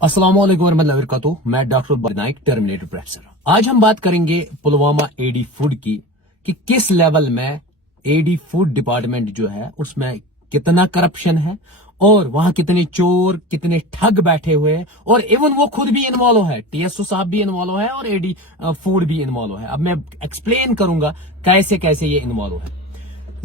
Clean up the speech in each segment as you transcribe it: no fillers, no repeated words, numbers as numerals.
अस्सलाम वालेकुम वरहमतुल्लाहि वबरकातुहू। मैं डॉक्टर नाइक, टर्मिनेटर प्रोफेसर। आज हम बात करेंगे पुलवामा एडी फूड की कि किस लेवल में एडी फूड डिपार्टमेंट जो है उसमें कितना करप्शन है और वहां कितने चोर कितने ठग बैठे हुए हैं और इवन वो खुद भी इन्वॉल्व है, टीएसओ साहब भी इन्वॉल्व है और एडी फूड भी इन्वॉल्व है। अब मैं एक्सप्लेन करूंगा कैसे कैसे ये इन्वॉल्व है।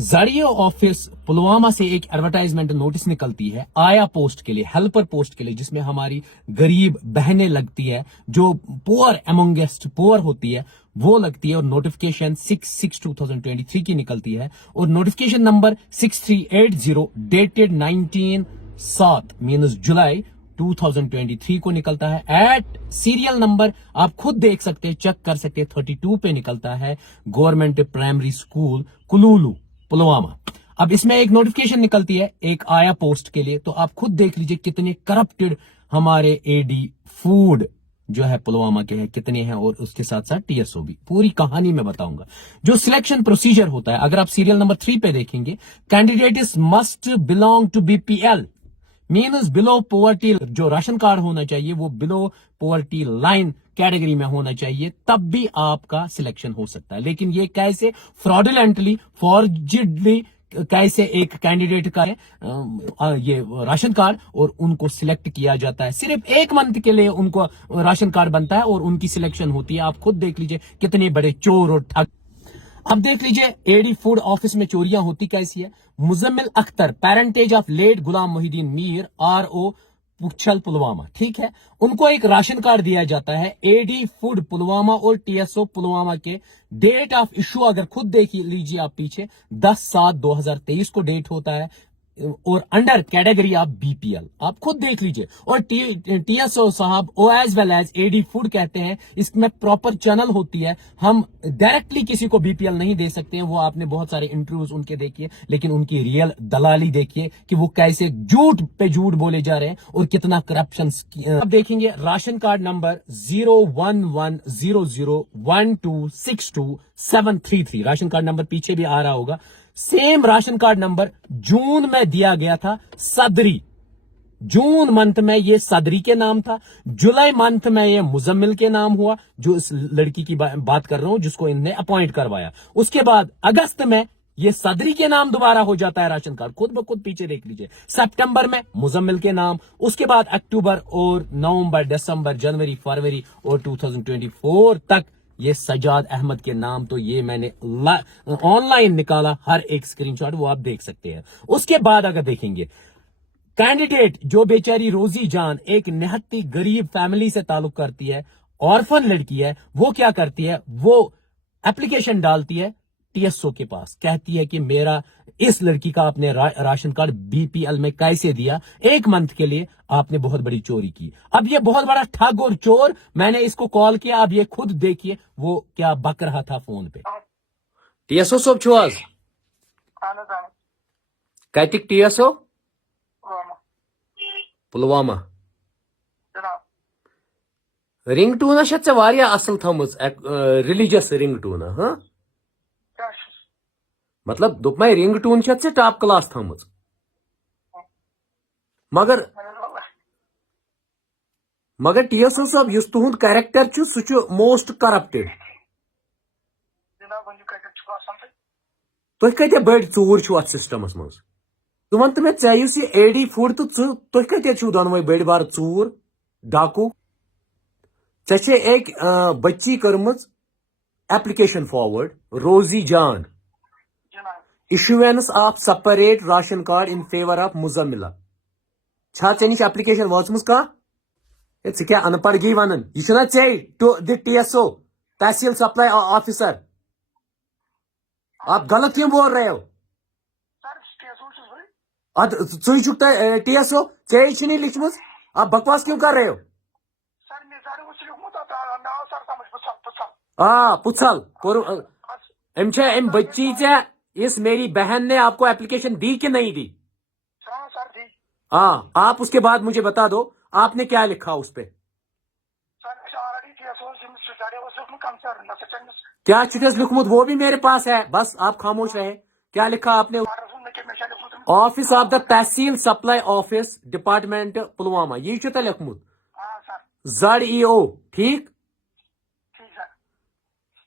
जरिए ऑफिस पुलवामा से एक एडवर्टाइजमेंट नोटिस निकलती है आया पोस्ट के लिए, हेल्पर पोस्ट के लिए, जिसमें हमारी गरीब बहनें लगती है जो पुअर एमंगेस्ट पुअर होती है वो लगती है। और नोटिफिकेशन 6/6/2023 की निकलती है और नोटिफिकेशन नंबर 6380 डेटेड 19/7 मीनस जुलाई 2023 को निकलता है। एट सीरियल नंबर आप खुद देख सकते हैं, चेक कर सकते हैं, 32 पे निकलता है, गवर्नमेंट प्राइमरी स्कूल कुलूलू पुलवामा। अब इसमें एक नोटिफिकेशन निकलती है एक आया पोस्ट के लिए, तो आप खुद देख लीजिए कितने करप्टेड हमारे एडी फूड जो है पुलवामा के हैं, कितने हैं, और उसके साथ साथ टीएसओ भी। पूरी कहानी मैं बताऊंगा। जो सिलेक्शन प्रोसीजर होता है, अगर आप सीरियल नंबर 3 पे देखेंगे, candidate must belong to BPL means below poverty, जो राशन कार्ड होना चाहिए वो बिलो पॉवर्टी लाइन कैटेगरी में होना चाहिए, तब भी आपका सिलेक्शन हो सकता है। लेकिन ये कैसे फ्रॉडुलेंटली फॉर्जिडली कैसे एक कैंडिडेट का है ये राशन कार्ड और उनको सिलेक्ट किया जाता है, सिर्फ 1 मंथ के लिए उनको राशन कार्ड बनता है और उनकी सिलेक्शन होती है। आप खुद देख लीजिए कितने बड़े चोर और ठग। अब देख लीजिए एडी फूड ऑफिस में चोरियां होती कैसी है। Muzammil Akhtar, parentage of late Ghulam Mohiuddin Mir, RO Puchal Pulwama, ठीक है, उनको एक राशन कार्ड दिया जाता है। एडी फूड पुलवामा और टीएसओ पुलवामा के डेट ऑफ इशू अगर खुद देख लीजिए आप पीछे, 10/7/2023 को डेट होता है और अंडर कैटेगरी ऑफ बीपीएल, आप खुद देख लीजिए। और टीएसओ साहब ओ as well as AD food कहते हैं इसमें प्रॉपर चैनल होती है, हम डायरेक्टली किसी को बीपीएल नहीं दे सकते हैं। वो आपने बहुत सारे इंटरव्यूज उनके देखिए, लेकिन उनकी रियल दलाली देखिए कि वो कैसे झूठ पे झूठ बोले जा रहे हैं और कितना करप्शन। अब देखेंगे ration card number 0110012627733, ration card number पीछे भी आ रहा होगा। सेम राशन कार्ड नंबर जून में दिया गया था सदरी, जून मंथ में ये सदरी के नाम था, जुलाई मंथ में ये मुजम्मिल के नाम हुआ, जो इस लड़की की बात कर रहा हूं जिसको इनने अपॉइंट करवाया। उसके बाद अगस्त में ये सदरी के नाम दोबारा हो जाता है राशन कार्ड, खुद ब खुद पीछे देख लीजिए। सितंबर में मुजम्मिल के नाम, उसके बाद अक्टूबर और नवंबर, दिसंबर, जनवरी, फरवरी और 2024 तक ये सजाद अहमद के नाम। तो ये मैंने ऑनलाइन निकाला, हर एक स्क्रीनशॉट वो आप देख सकते हैं। उसके बाद अगर देखेंगे कैंडिडेट जो बेचारी रोजी जान एक निहत्ती गरीब फैमिली से ताल्लुक करती है, ऑर्फन लड़की है, वो क्या करती है, वो एप्लीकेशन डालती है टीएसओ के पास, कहती है कि मेरा इस लड़की का आपने राशन कार्ड बीपीएल में कैसे दिया, 1 मंथ के लिए आपने बहुत बड़ी चोरी की। अब ये बहुत बड़ा ठग और चोर, मैंने इसको कॉल किया, अब ये खुद देखिए वो क्या बक रहा था फोन पे। टीएसओ साहब छो आज कतिक टीएसओ पुलवामा रिंग टून असल थमज रिलीजियस रिंग टून, हाँ मतलब दोप रिंग टून टॉप क्लास थमज, मगर टीएसओ साहब इस तुहद कैरेक्टर सह मोस्ट करप्टेड। तुम कत बड़ चूर अत सिस्टमस मज, तू वन मे च एडी फूड तो तुम कत दोनवे बड़ बार चूर डाकू। चे एक बच्ची कर्म application forward, Rozi Jan, issuance of separate ration card in favour of Muzammila. चे निश एप्लीकेशन वाचम कह क्या अनपढ़ गई वन, यह to the TSO tehsil supply officer, आप गलत क्यों बोल रहे हो? टीएसओ चे नहीं लिखम, आप बकवास क्यों कर रहे हो? पुछल अम बच्ची इस मेरी बहन ने आपको एप्लीकेशन दी कि नहीं दी? हाँ, आप उसके बाद मुझे बता दो आपने क्या लिखा उस पे, क्या चिट्ठिस लिखमुत वो भी मेरे पास है, बस आप खामोश रहे। क्या लिखा आपने? Office of the tehsil supply office department Pulwama, ये लिखमुत। ZEO, ٹھیک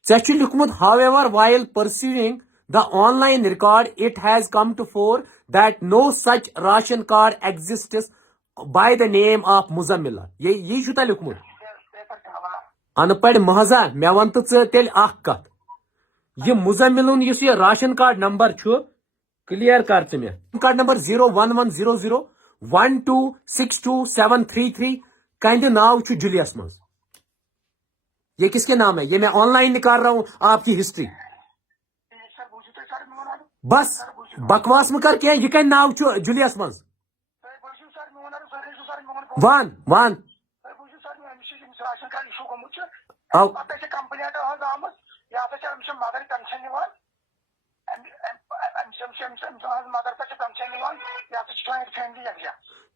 ژےٚ چھُ لیوٗکھمُت however while pursuing the online record it has come to fore that no such ration card exists by the name of Muzammila. یی چھُ تۄہہِ لیوٗکھمُت ان پڑھ مہذا مےٚ وَن تہٕ ژٕ تیٚلہِ اکھ کتھ یہ مزملُن یُس یہ راشن کارڈ نمبر چھُ کلیئر کر ژٕ مےٚ کارڈ نمبر 0110012627333 کہندِ ناو چھُ جُلیس منٛز یہ کس کے نام ہے یہ میں آن لائن نکال رہا ہوں آپ کی ہسٹری بس بکواس میں کر کے یہ کہیں ناو چھُ جُلیس منٛز وان وان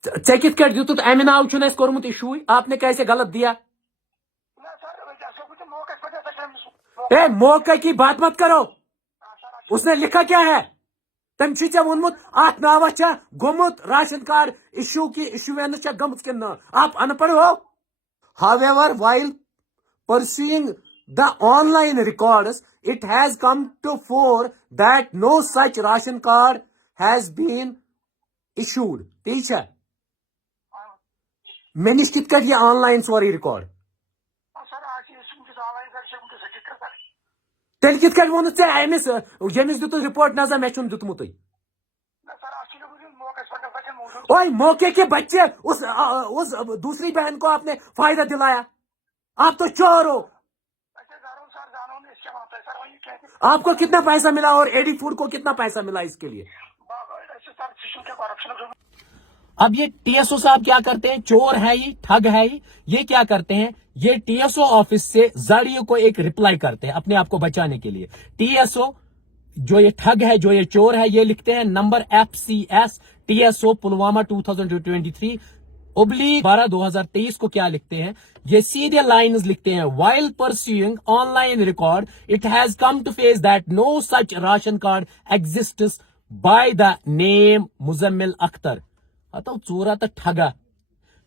ژےٚ کِتھ کٲٹھۍ دِتُتھ امہِ ناو چھُنہٕ اَسہِ کوٚرمُت اِشوٗے آپ نے کیسے غلط دیا اے موقع کی بات مت کرو اس نے لکھا کیا ہے تم چھ ژےٚ ووٚنمُت اتھ ناوس چھا گوٚمُت راشن کارڈ ایشو کی ایشوینس چھا گٔمٕژ کِنہٕ نہٕ آپ ان پڑھ ہو however while pursuing the online records it has come to fore that no such ration card has been issued ٹھیک چھا مےٚ نِش کِتھ کٲٹھۍ یہِ آن لایِن سورُے رِکارڈ تیٚلہِ کِتھ کٲٹھۍ ووٚنُتھ ژےٚ أمِس ییٚمِس دِتُتھ رِپورٹ نظر مےٚ چھُنہٕ دیُتمُتٕے اوے موقع کے بچے اس دوسری بہن کو آپ نے فائدہ دلایا آپ تو چور ہو آپ کو کتنا پیسہ ملا اور ایڈی فوڈ کو کتنا پیسہ ملا اس کے لیے اب یہ ٹی ایس او صاحب کیا کرتے ہیں چور ہے یہ ٹھگ ہے یہ کیا کرتے ہیں یہ ٹی ایس او آفس سے زاڑیوں کو ایک ریپلائی کرتے ہیں اپنے آپ کو بچانے کے لیے ٹی ایس او جو یہ ٹھگ ہے جو یہ چور ہے یہ لکھتے ہیں نمبر FCS TSO پلوامہ 2023 / 12/2023 کو کیا لکھتے ہیں یہ سیدھے لائنز لکھتے ہیں while pursuing online record it has come to face that no such ration card exists by the name Muzammil Akhtar اتو ژورا تو ٹھگا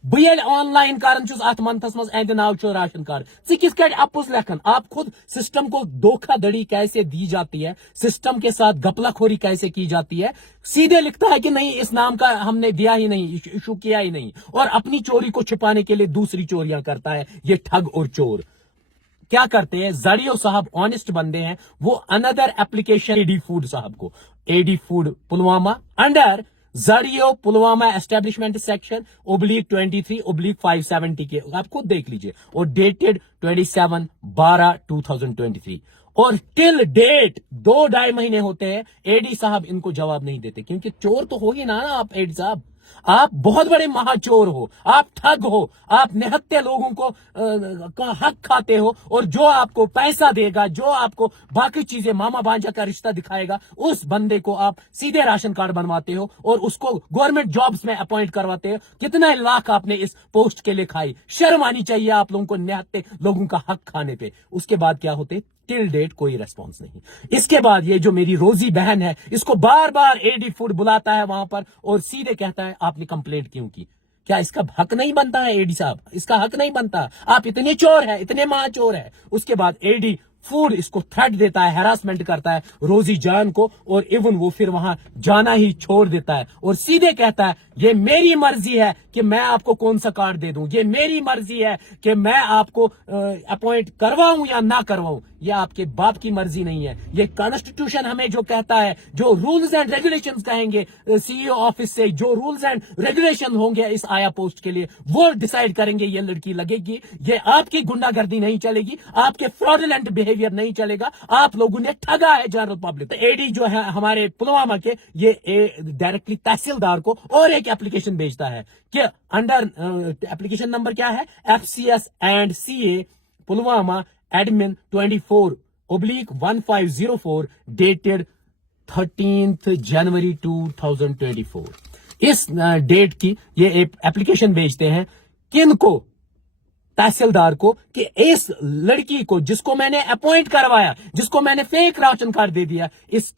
بہ آن لائن کران چھس ات منتھس مز اہد ناو چھو راشن کارڈ ژٕ کس کٹ اپز لکھن آپ خود سسٹم کو دھوکہ دڑی کیسے دی جاتی ہے سسٹم کے ساتھ گپلا خوری کیسے کی جاتی ہے سیدھے لکھتا ہے کہ نہیں اس نام کا ہم نے دیا ہی نہیں ایشو کیا ہی نہیں اور اپنی چوری کو چھپانے کے لیے دوسری چوریاں کرتا ہے یہ ٹھگ اور چور کیا کرتے ہیں زاڑیو صاحب آنےسٹ بندے ہیں وہ اندر اپلیکیشن ایڈی فوڈ صاحب کو ایڈی فوڈ پلوامہ انڈر زاڑیو پلوامہ اسٹیبلشمنٹ سیکشن /23/570 کے آپ خود دیکھ لیجئے اور ڈیٹڈ 27/12/2023 اور ٹل ڈیٹ 2-2.5 مہینے ہوتے ہیں ایڈی صاحب ان کو جواب نہیں دیتے کیونکہ چور تو ہو گی نا آپ ایڈی صاحب آپ بہت بڑے مہا چور ہو آپ ٹھگ ہو آپ نہتے لوگوں کو حق کھاتے ہو اور جو آپ کو پیسہ دے گا جو آپ کو باقی چیزیں ماما بانجا کا رشتہ دکھائے گا اس بندے کو آپ سیدھے راشن کارڈ بنواتے ہو اور اس کو گورنمنٹ جابز میں اپوائنٹ کرواتے ہو کتنے لاکھ آپ نے اس پوسٹ کے لیے کھائی شرم آنی چاہیے آپ لوگوں کو نہتے لوگوں کا حق کھانے پہ اس کے بعد کیا ہوتے ٹل ڈیٹ کوئی ریسپانس نہیں اس کے بعد یہ جو میری روزی بہن ہے اس کو بار بار ایڈی فوڈ بلاتا ہے وہاں پر اور سیدھے کہتا ہے آپ نے کمپلینٹ کیوں کی کیا اس کا حق نہیں بنتا ہے ایڈی صاحب اس کا حق نہیں بنتا آپ اتنے چور ہیں اتنے مہا چور ہے اس کے بعد ایڈی فوڈ اس کو تھریٹ دیتا ہے ہراسمنٹ کرتا ہے روزی جان کو اور ایون وہ پھر وہاں جانا ہی چھوڑ دیتا ہے اور سیدھے کہتا ہے یہ میری مرضی ہے کہ میں آپ کو کون سا کارڈ دے دوں یہ میری مرضی ہے کہ میں آپ کو اپوائنٹ کرواؤں یا نہ کرواؤں یہ آپ کے باپ کی مرضی نہیں ہے یہ کانسٹیٹیوشن ہمیں جو کہتا ہے جو رولز اینڈ ریگولیشن کہیں گے CEO آفس سے جو رولز اینڈ ریگولیشن ہوں گے اس آیا پوسٹ کے لیے وہ ڈیسائیڈ کریں گے یہ لڑکی لگے گی یہ آپ کی گنڈا گردی نہیں چلے گی آپ کے فراڈولنٹ بہیویئر نہیں چلے گا آپ لوگوں نے ٹھگا ہے جنرل پبلک ایڈی جو ہے ہمارے پلوامہ کے یہ ڈائریکٹلی تحصیلدار کو اور ایک اپلیکیشن بھیجتا ہے کہ انڈر اپلیکیشن نمبر کیا ہے FCS and CA Pulwama admin 24/1504 dated 13 January 2024 اس ڈیٹ کی یہ اپلیکیشن بھیجتے ہیں کن کو تحصیلدار کو کہ اس لڑکی کو جس کو میں نے اپوائنٹ کروایا جس کو میں نے فیک راشن کارڈ دے دیا اس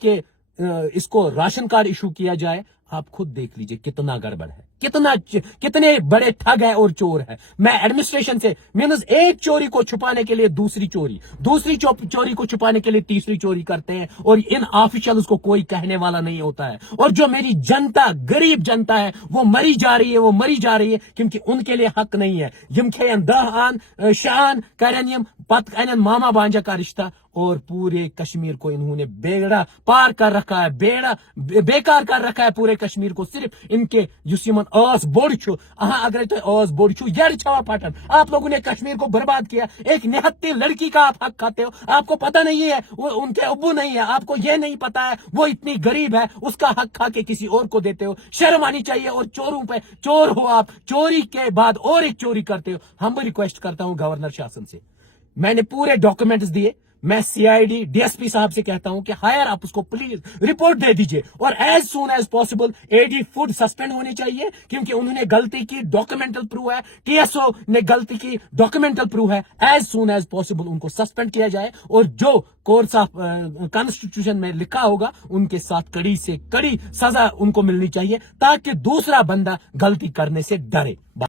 کو راشن کارڈ ایشو کیا جائے آپ خود دیکھ لیجئے کتنا گڑبڑ ہے कितने बड़े ठग है और चोर है। मैं एडमिनिस्ट्रेशन से मीन्स एक चोरी को छुपाने के लिए दूसरी चोरी को छुपाने के लिए तीसरी चोरी करते हैं, और इन ऑफिशियल्स को कोई कहने वाला नहीं होता है। और जो मेरी जनता, गरीब जनता है, वो मरी जा रही है क्योंकि उनके लिए हक नहीं है। यम खेन दह आन शान करन यम पत अनन मामा भांजा का रिश्ता, और पूरे कश्मीर को इन्होंने बेड़ा पार कर रखा है, बेकार कर रखा है पूरे कश्मीर को। सिर्फ इनके युस यमन आस बोड़ छु, अगर तो आस बोड़ छु यड़ छवा पटन, आप लोगों ने कश्मीर को बर्बाद किया। एक निहत्ती लड़की का आप हक खाते हो, आपको पता नहीं है वो उनके अब्बू नहीं है, आपको ये नहीं पता है वो इतनी गरीब है, उसका हक खा के किसी और को देते हो। शर्म आनी चाहिए। और चोरों पे चोर हो आप, चोरी के बाद और एक चोरी करते हो। हम भी रिक्वेस्ट करता हूं गवर्नर शासन से, मैंने पूरे डॉक्यूमेंट्स दिए, मैं सीआईडी डीएसपी साहब से कहता हूं कि हायर आप उसको प्लीज रिपोर्ट दे दीजिए, और as soon as possible AD food suspend होनी चाहिए, क्योंकि उन्होंने गलती की, डॉक्यूमेंटल प्रूफ है, टीएसओ ने गलती की, डॉक्यूमेंटल प्रूफ है। एज सून एज पॉसिबल उनको सस्पेंड किया जाए, और जो कोर्स ऑफ कॉन्स्टिट्यूशन में लिखा होगा उनके साथ कड़ी से कड़ी सजा उनको मिलनी चाहिए, ताकि दूसरा बंदा गलती करने से डरे।